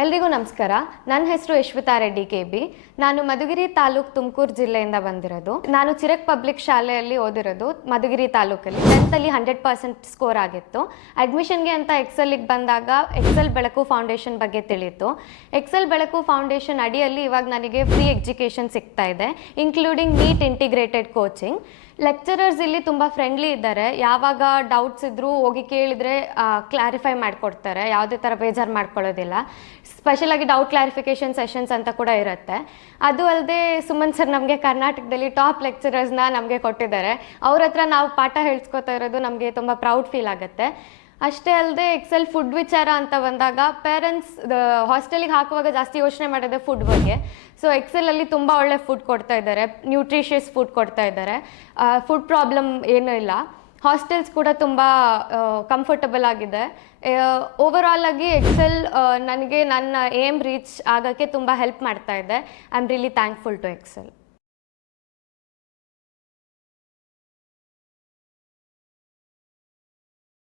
ಎಲ್ರಿಗೂ ನಮಸ್ಕಾರ. ನನ್ನ ಹೆಸರು ಯಶ್ವಿತಾ ರೆಡ್ಡಿ KB. ನಾನು ಮಧುಗಿರಿ ತಾಲೂಕು ತುಮಕೂರು ಜಿಲ್ಲೆಯಿಂದ ಬಂದಿರೋದು. ನಾನು ಚಿರಕ್ ಪಬ್ಲಿಕ್ ಶಾಲೆಯಲ್ಲಿ ಓದಿರೋದು ಮಧುಗಿರಿ ತಾಲೂಕಲ್ಲಿ. 10th ಅಲ್ಲಿ 100% ಸ್ಕೋರ್ ಆಗಿತ್ತು. ಅಡ್ಮಿಷನ್ಗೆ ಅಂತ ಎಕ್ಸೆಲ್ಗೆ ಬಂದಾಗ ಎಕ್ಸೆಲ್ ಬೆಳಕು ಫೌಂಡೇಶನ್ ಬಗ್ಗೆ ತಿಳಿಯಿತು. ಎಕ್ಸೆಲ್ ಬೆಳಕು ಫೌಂಡೇಶನ್ ಅಡಿಯಲ್ಲಿ ಇವಾಗ ನನಗೆ ಫ್ರೀ ಎಜುಕೇಷನ್ ಸಿಗ್ತಾ ಇದೆ, including NEET integrated coaching. Lecturers ಇಲ್ಲಿ ತುಂಬ ಫ್ರೆಂಡ್ಲಿ ಇದ್ದಾರೆ. ಯಾವಾಗ ಡೌಟ್ಸ್ ಇದ್ದರೂ ಹೋಗಿ ಕೇಳಿದರೆ ಕ್ಲಾರಿಫೈ ಮಾಡಿಕೊಡ್ತಾರೆ, ಯಾವುದೇ ಥರ ಬೇಜಾರು ಮಾಡ್ಕೊಳ್ಳೋದಿಲ್ಲ. ಸ್ಪೆಷಲಾಗಿ ಡೌಟ್ ಕ್ಲಾರಿಫಿಕೇಷನ್ ಸೆಷನ್ಸ್ ಅಂತ ಕೂಡ ಇರುತ್ತೆ. ಅದು ಅಲ್ಲದೆ ಸುಮನ್ ಸರ್ ನಮಗೆ ಕರ್ನಾಟಕದಲ್ಲಿ ಟಾಪ್ ಲೆಕ್ಚರರ್ಸ್ನ ನಮಗೆ ಕೊಟ್ಟಿದ್ದಾರೆ. ಅವ್ರ ಹತ್ರ ನಾವು ಪಾಠ ಹೇಳ್ಸ್ಕೊತಾ ಇರೋದು ನಮಗೆ ತುಂಬ ಪ್ರೌಡ್ ಫೀಲ್ ಆಗುತ್ತೆ. ಅಷ್ಟೇ ಅಲ್ಲದೆ ಎಕ್ಸೆಲ್ ಫುಡ್ ವಿಚಾರ ಅಂತ ಬಂದಾಗ ಪೇರೆಂಟ್ಸ್ ಹಾಸ್ಟೆಲಿಗೆ ಹಾಕುವಾಗ ಜಾಸ್ತಿ ಯೋಚನೆ ಮಾಡೋದೇ ಫುಡ್ ಬಗ್ಗೆ. ಸೊ ಎಕ್ಸೆಲಲ್ಲಿ ತುಂಬ ಒಳ್ಳೆ ಫುಡ್ ಕೊಡ್ತಾ ಇದ್ದಾರೆ, ನ್ಯೂಟ್ರಿಷಿಯಸ್ ಫುಡ್ ಕೊಡ್ತಾ ಇದ್ದಾರೆ. ಫುಡ್ ಪ್ರಾಬ್ಲಮ್ ಏನೂ ಇಲ್ಲ. ಹಾಸ್ಟೆಲ್ಸ್ ಕೂಡ ತುಂಬ ಕಂಫರ್ಟಬಲ್ ಆಗಿದೆ. ಓವರಾಲ್ ಆಗಿ ಎಕ್ಸೆಲ್ ನನಗೆ ನನ್ನ ಏಮ್ ರೀಚ್ ಆಗೋಕ್ಕೆ ತುಂಬ ಹೆಲ್ಪ್ ಮಾಡ್ತಾ ಇದೆ. I am really thankful to Excel.